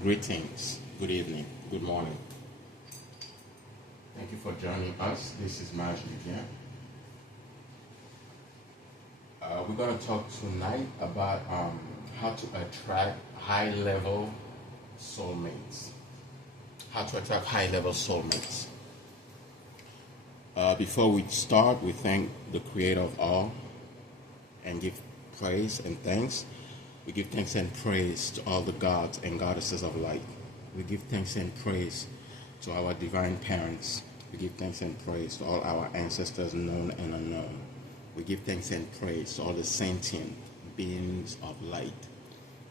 Greetings, good evening, good morning. Thank you for joining us. This is Maj again. We're going to talk tonight about how to attract high-level soulmates. How to attract high-level soulmates. Before we start, we thank the Creator of all and give praise and thanks. We give thanks and praise to all the gods and goddesses of light. We give thanks and praise to our divine parents. We give thanks and praise to all our ancestors, known and unknown. We give thanks and praise to all the sentient beings of light.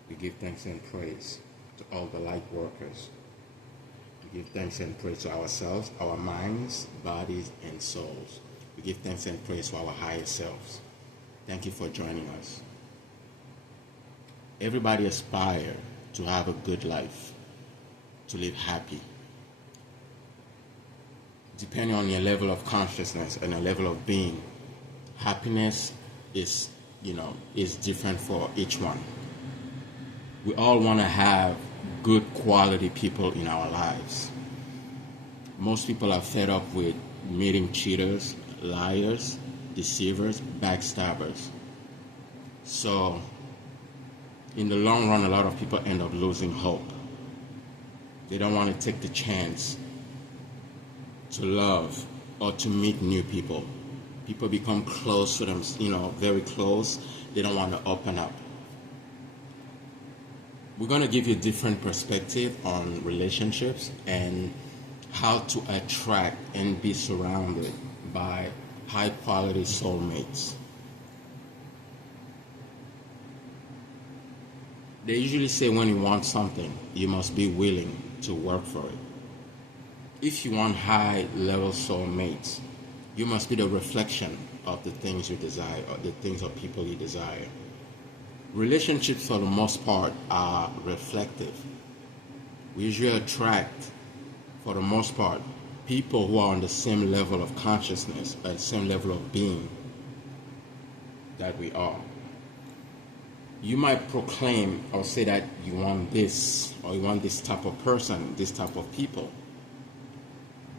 We give thanks and praise to all the light workers. We give thanks and praise to ourselves, our minds, bodies, and souls. We give thanks and praise to our higher selves. Thank you for joining us. Everybody aspires to have a good life, to live happy. Depending on your level of consciousness and your level of being, happiness is different for each one. We all want to have good quality people in our lives. Most people are fed up with meeting cheaters, liars, deceivers, backstabbers. So, in the long run, a lot of people end up losing hope. They don't want to take the chance to love or to meet new people. People become close to them, very close. They don't want to open up. We're going to give you a different perspective on relationships and how to attract and be surrounded by high-quality soulmates. They usually say when you want something, you must be willing to work for it. If you want high-level soulmates, you must be the reflection of the things you desire or the things or people you desire. Relationships, for the most part, are reflective. We usually attract, for the most part, people who are on the same level of consciousness, the same level of being that we are. You might proclaim or say that you want this, or you want this type of person, this type of people.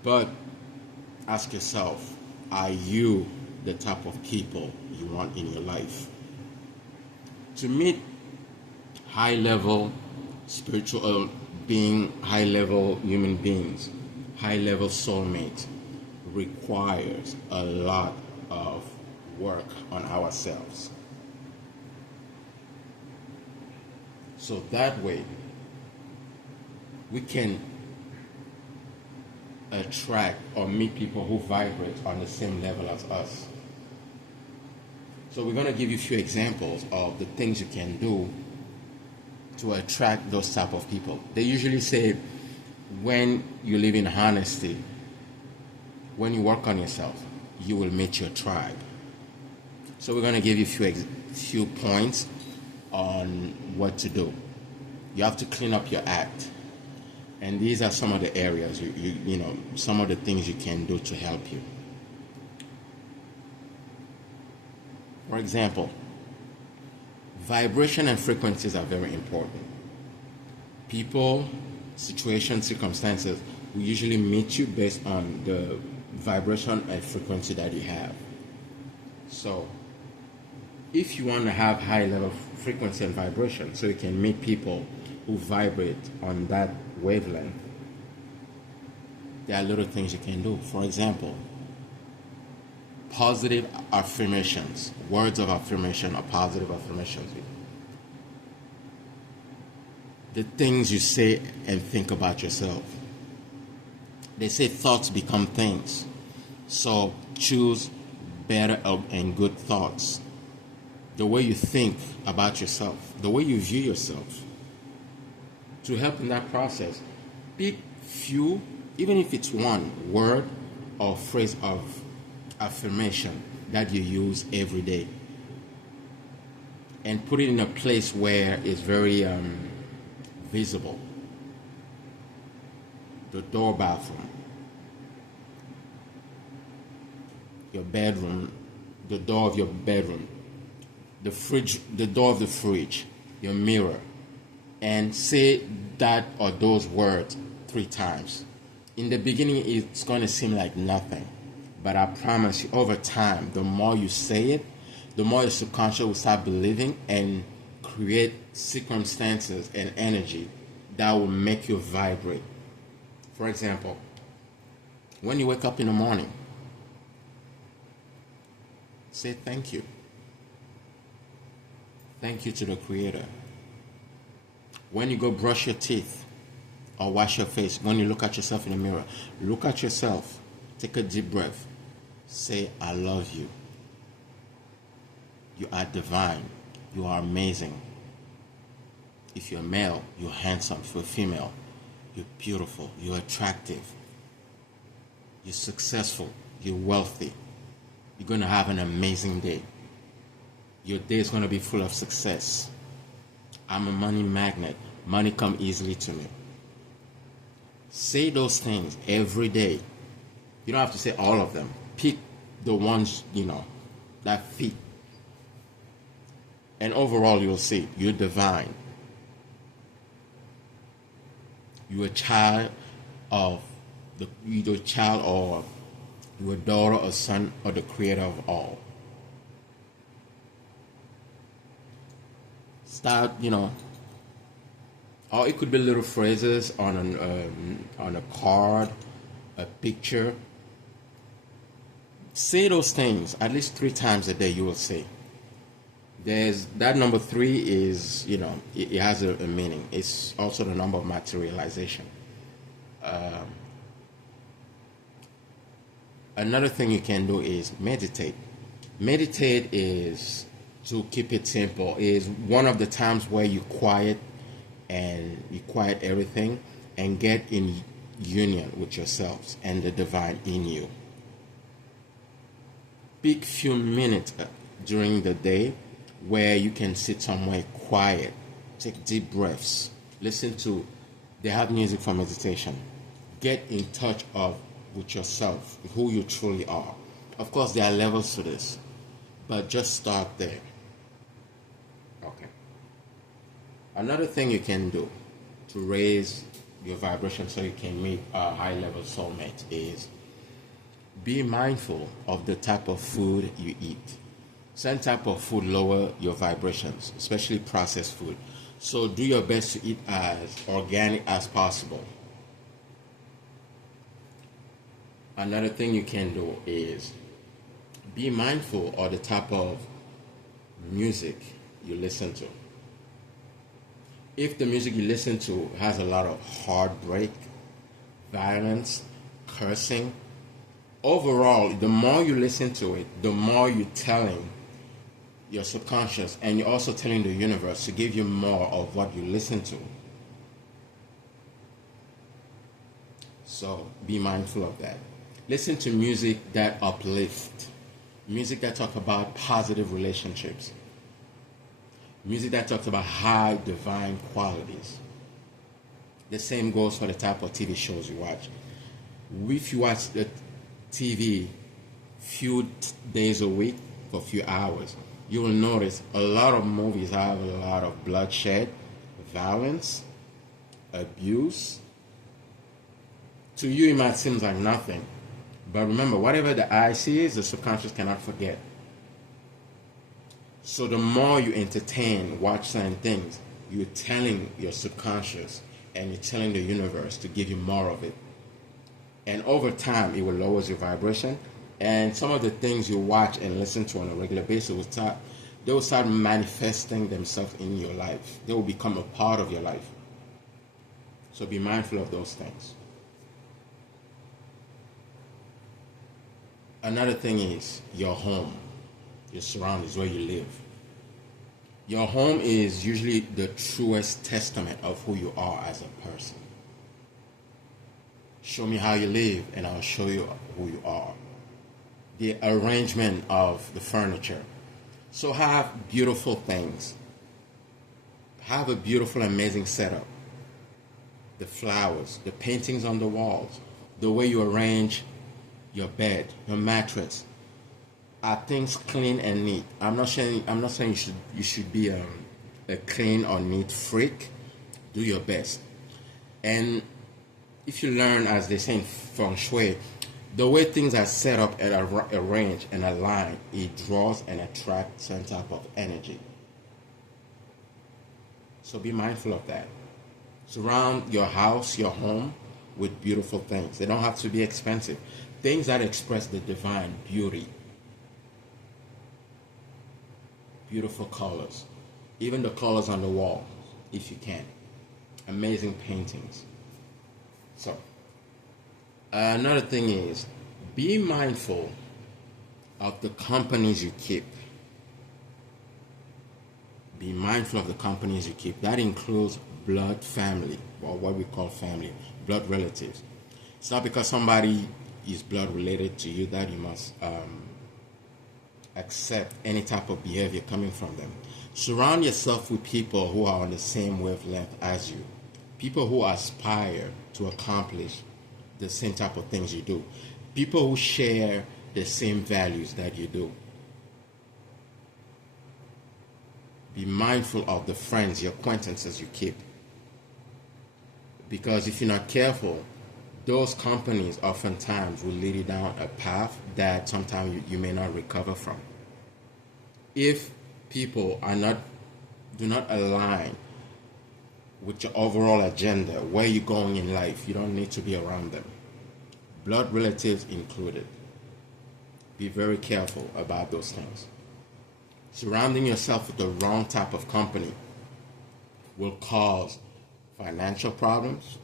But ask yourself, are you the type of people you want in your life? To meet high-level spiritual being, high-level human beings, high-level soulmates requires a lot of work on ourselves. So that way, we can attract or meet people who vibrate on the same level as us. So we're going to give you a few examples of the things you can do to attract those type of people. They usually say when you live in honesty, when you work on yourself, you will meet your tribe. So we're going to give you a few points on what to do. You have to clean up your act. And these are some of the areas, some of the things you can do to help you. For example, vibration and frequencies are very important. People, situations, circumstances will usually meet you based on the vibration and frequency that you have. So, if you want to have high level frequency and vibration, so you can meet people who vibrate on that wavelength, there are little things you can do. For example, positive affirmations, words of affirmation or positive affirmations. The things you say and think about yourself. They say thoughts become things. So choose better and good thoughts. The way you think about yourself, the way you view yourself. To help in that process, pick few, even if it's one word or phrase of affirmation that you use every day, and put it in a place where it's very visible. The door, bathroom, your bedroom, the door of your bedroom, the fridge, the door of the fridge, your mirror, and say that or those words 3 times. In the beginning, it's going to seem like nothing, but I promise you, over time, the more you say it, the more your subconscious will start believing and create circumstances and energy that will make you vibrate. For example, when you wake up in the morning, say thank you. Thank you to the Creator. When you go brush your teeth or wash your face, when you look at yourself in the mirror, look at yourself, take a deep breath, say, I love you. You are divine. You are amazing. If you're male, you're handsome. If you're female, you're beautiful. You're attractive. You're successful. You're wealthy. You're going to have an amazing day. Your day is going to be full of success. I'm a money magnet. Money comes easily to me. Say those things every day. You don't have to say all of them. Pick the ones, that fit. And overall, you'll see you're divine. You're a child or you're a daughter or son of the Creator of all. Start, or it could be little phrases on a card, a picture. Say those things at least 3 times a day. You will say. There's that number 3 is, it has a meaning. It's also the number of materialization. Another thing you can do is meditate. Meditate is, to keep it simple, is one of the times where you quiet everything and get in union with yourselves and the divine in you. Pick few minutes during the day where you can sit somewhere quiet, take deep breaths, they have music for meditation. Get in touch with yourself, who you truly are. Of course, there are levels to this, but just start there. Okay. Another thing you can do to raise your vibration so you can meet a high-level soulmate is be mindful of the type of food you eat. Certain type of food lower your vibrations, especially processed food. So do your best to eat as organic as possible. Another thing you can do is be mindful of the type of music you listen to. If the music you listen to has a lot of heartbreak, violence, cursing, overall, the more you listen to it, the more you're telling your subconscious, and you're also telling the universe to give you more of what you listen to. So be mindful of that. Listen to music that uplifts, music that talks about positive relationships, music that talks about high divine qualities. The same goes for the type of TV shows you watch. If you watch the TV few days a week for a few hours, you will notice a lot of movies have a lot of bloodshed, violence, abuse. To you, it might seem like nothing. But remember, whatever the eye sees, the subconscious cannot forget. So the more you entertain, watch certain things, you're telling your subconscious and you're telling the universe to give you more of it. And over time, it will lower your vibration. And some of the things you watch and listen to on a regular basis they will start manifesting themselves in your life. They will become a part of your life. So be mindful of those things. Another thing is your home, your surroundings, where you live. Your home is usually the truest testament of who you are as a person. Show me how you live, and I'll show you who you are. The arrangement of the furniture. So have beautiful things. Have a beautiful, amazing setup. The flowers, the paintings on the walls, the way you arrange your bed, your mattress. Are things clean and neat? I'm not saying you should be a clean or neat freak. Do your best. And if you learn, as they say in feng shui, the way things are set up and arranged and aligned, it draws and attracts some type of energy. So be mindful of that. Surround your house, your home, with beautiful things. They don't have to be expensive. Things that express the divine beauty. Beautiful colors. Even the colors on the wall, if you can. Amazing paintings. So, another thing is, be mindful of the companies you keep. Be mindful of the companies you keep. That includes blood family, or what we call family, blood relatives. It's not because somebody is blood related to you that you must accept any type of behavior coming from them. Surround yourself with people who are on the same wavelength as you. People who aspire to accomplish the same type of things you do. People who share the same values that you do. Be mindful of the friends, your acquaintances you keep. Because if you're not careful, those companies oftentimes will lead you down a path that sometimes you may not recover from. If people do not align with your overall agenda, where you're going in life, you don't need to be around them. Blood relatives included. Be very careful about those things. Surrounding yourself with the wrong type of company will cause financial problems,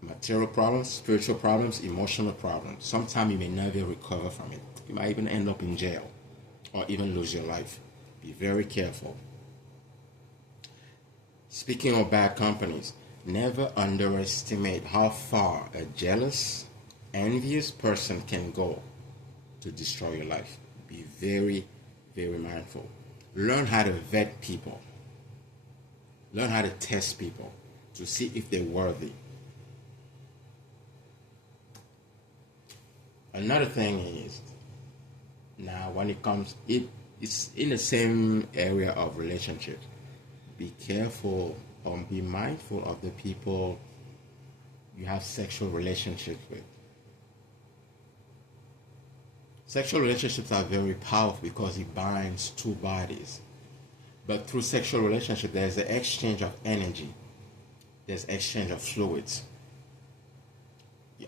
material problems, spiritual problems, emotional problems. Sometimes you may never recover from it. You might even end up in jail or even lose your life. Be very careful. Speaking of bad companies, never underestimate how far a jealous, envious person can go to destroy your life. Be very, very mindful. Learn how to vet people. Learn how to test people to see if they're worthy. Another thing is, now when it comes, it's in the same area of relationships. Be careful or be mindful of the people you have sexual relationships with. Sexual relationships are very powerful because it binds two bodies. But through sexual relationship, there's an exchange of energy. There's exchange of fluids.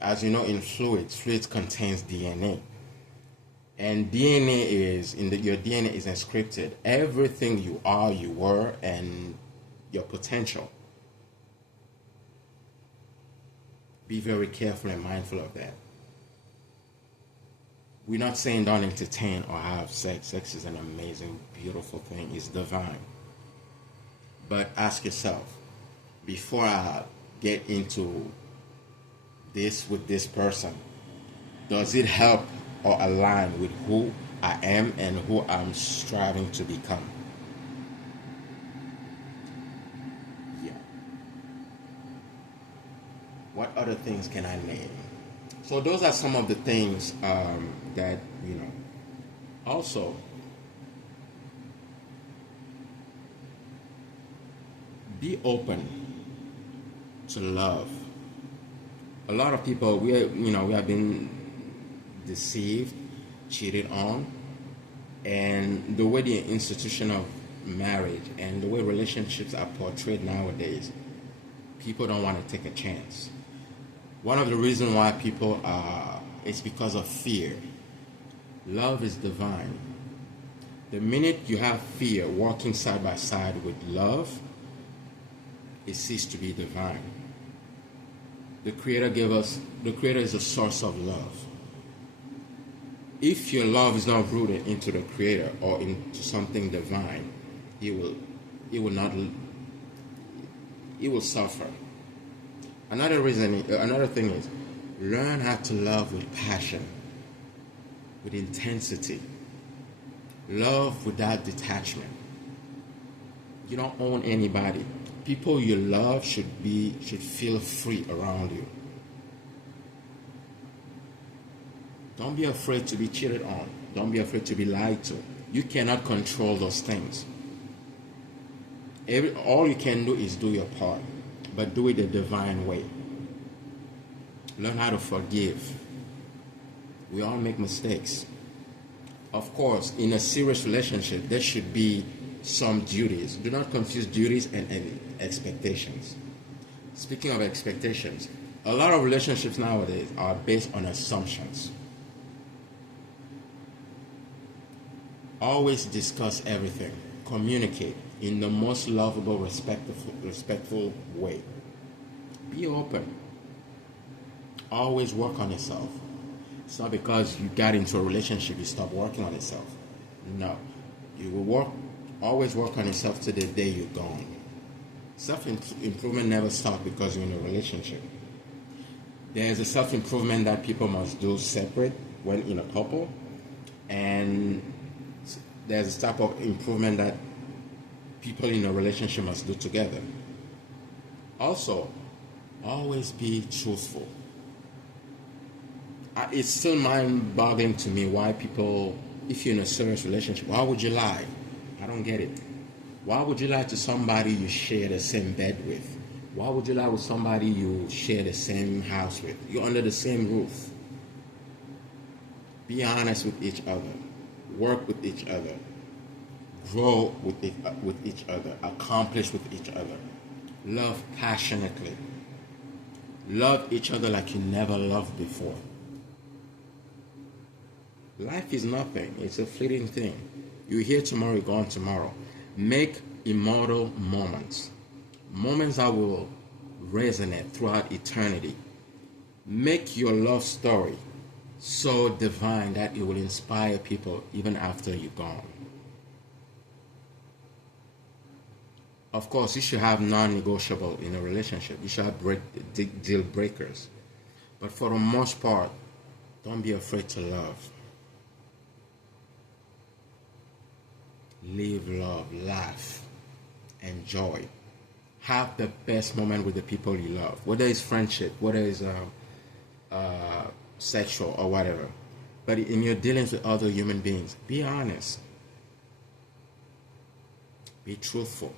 As you know, in fluids contains DNA. And DNA your DNA is encrypted. Everything you are, you were, and your potential. Be very careful and mindful of that. We're not saying don't entertain or have sex. Sex is an amazing, beautiful thing. It's divine. But ask yourself, before I get into this with this person, does it help or align with who I am and who I'm striving to become? Yeah. What other things can I name? So those are some of the things that, also, be open to love. A lot of people, we have been deceived, cheated on, and the way the institution of marriage and the way relationships are portrayed nowadays, people don't want to take a chance. One of the reasons why people it's because of fear. Love is divine. The minute you have fear walking side by side with love, it ceases to be divine. The Creator is a source of love. If your love is not rooted into the Creator or into something divine, it will suffer. Another thing is, learn how to love with passion, with intensity. Love without detachment. You don't own anybody. People you love should feel free around you. Don't be afraid to be cheated on. Don't be afraid to be lied to. You cannot control those things. All you can do is do your part. but do it the divine way. Learn how to forgive. We all make mistakes. Of course, in a serious relationship, there should be some duties. Do not confuse duties and expectations. Speaking of expectations, a lot of relationships nowadays are based on assumptions. Always discuss everything. Communicate in the most lovable, respectful way. Be open. Always work on yourself. It's not because you got into a relationship you stop working on yourself. No. You will always work on yourself to the day you're gone. Self-improvement never stops because you're in a relationship. There's a self-improvement that people must do separate when in a couple, and there's a type of improvement that people in a relationship must do together. Also, always be truthful. It's still mind-boggling to me why people, if you're in a serious relationship, why would you lie? I don't get it. Why would you lie to somebody you share the same bed with? Why would you lie with somebody you share the same house with? You're under the same roof. Be honest with each other. Work with each other. Grow with each other. Accomplish with each other. Love passionately. Love each other like you never loved before. Life is nothing. It's a fleeting thing. You're here tomorrow, you're gone tomorrow. Make immortal moments. Moments that will resonate throughout eternity. Make your love story so divine that it will inspire people even after you're gone. Of course, you should have non-negotiable in a relationship. You should have deal breakers. But for the most part, don't be afraid to love. Live, love, laugh, enjoy. Have the best moment with the people you love. Whether it's friendship, whether it's sexual or whatever. But in your dealings with other human beings, be honest. Be truthful.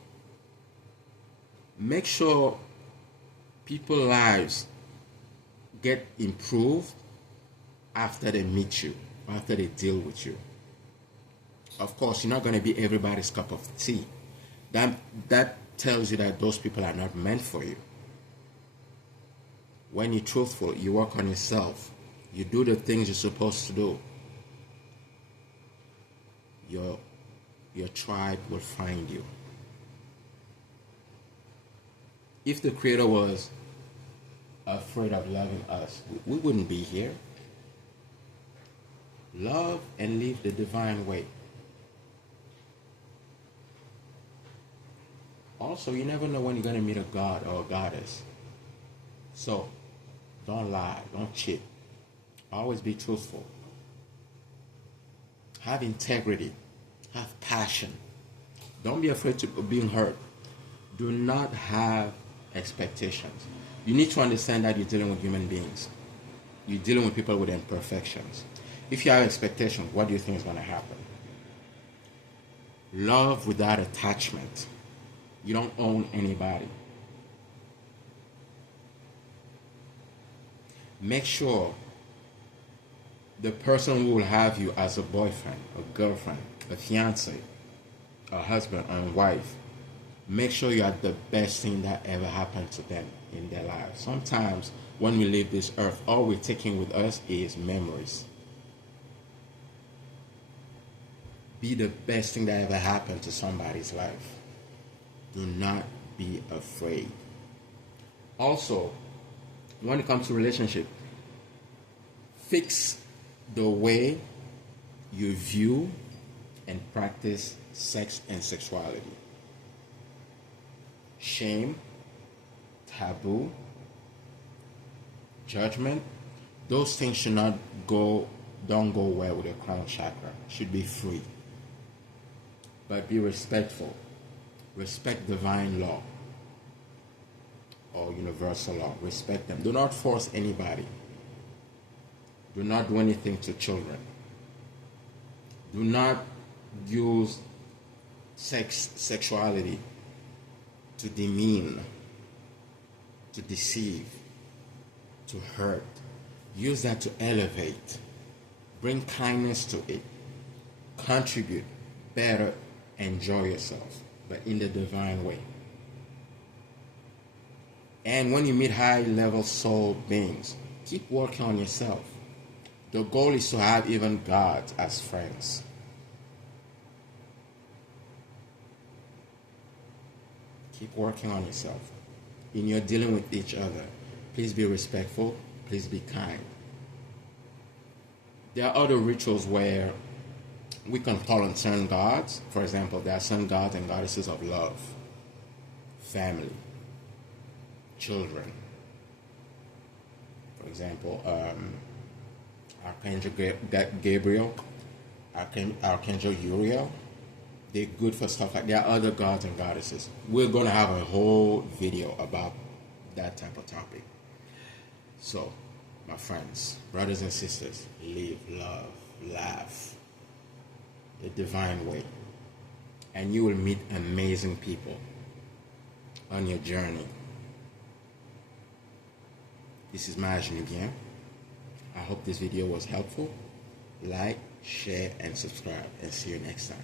Make sure people's lives get improved after they meet you, after they deal with you. Of course, you're not going to be everybody's cup of tea. That tells you that those people are not meant for you. When you're truthful, you work on yourself. You do the things you're supposed to do. Your tribe will find you. If the Creator was afraid of loving us, we wouldn't be here. Love and live the divine way. Also, you never know when you're going to meet a god or a goddess. So, don't lie, don't cheat. Always be truthful. Have integrity. Have passion. Don't be afraid of being hurt. Do not have expectations. You need to understand that you're dealing with human beings. You're dealing with people with imperfections. If you have expectations, what do you think is going to happen? Love without attachment. You don't own anybody. Make sure the person who will have you as a boyfriend, a girlfriend, a fiance, a husband and wife, make sure you are the best thing that ever happened to them in their lives. Sometimes when we leave this earth, all we're taking with us is memories. Be the best thing that ever happened to somebody's life. Do not be afraid. Also, when it comes to relationship, fix the way you view and practice sex and sexuality. Shame, taboo, judgment, those things don't go well with your crown chakra. Should be free. But be respectful. Respect divine law or universal law. Respect them. Do not force anybody. Do not do anything to children. Do not use sexuality to demean to deceive, to hurt. Use that to elevate. Bring kindness to it. Contribute better. Enjoy yourself, but in the divine way. And when you meet high level soul beings, keep working on yourself. The goal is to have even God as friends. Keep working on yourself. In your dealing with each other, please be respectful. Please be kind. There are other rituals where we can call on certain gods. For example, there are certain gods and goddesses of love, family, children. For example, Archangel Gabriel, Archangel Uriel. They're good for stuff like that. There are other gods and goddesses. We're going to have a whole video about that type of topic. So, my friends, brothers and sisters, live, love, laugh the divine way. And you will meet amazing people on your journey. This is Maj Nubien. I hope this video was helpful. Like, share, and subscribe. And see you next time.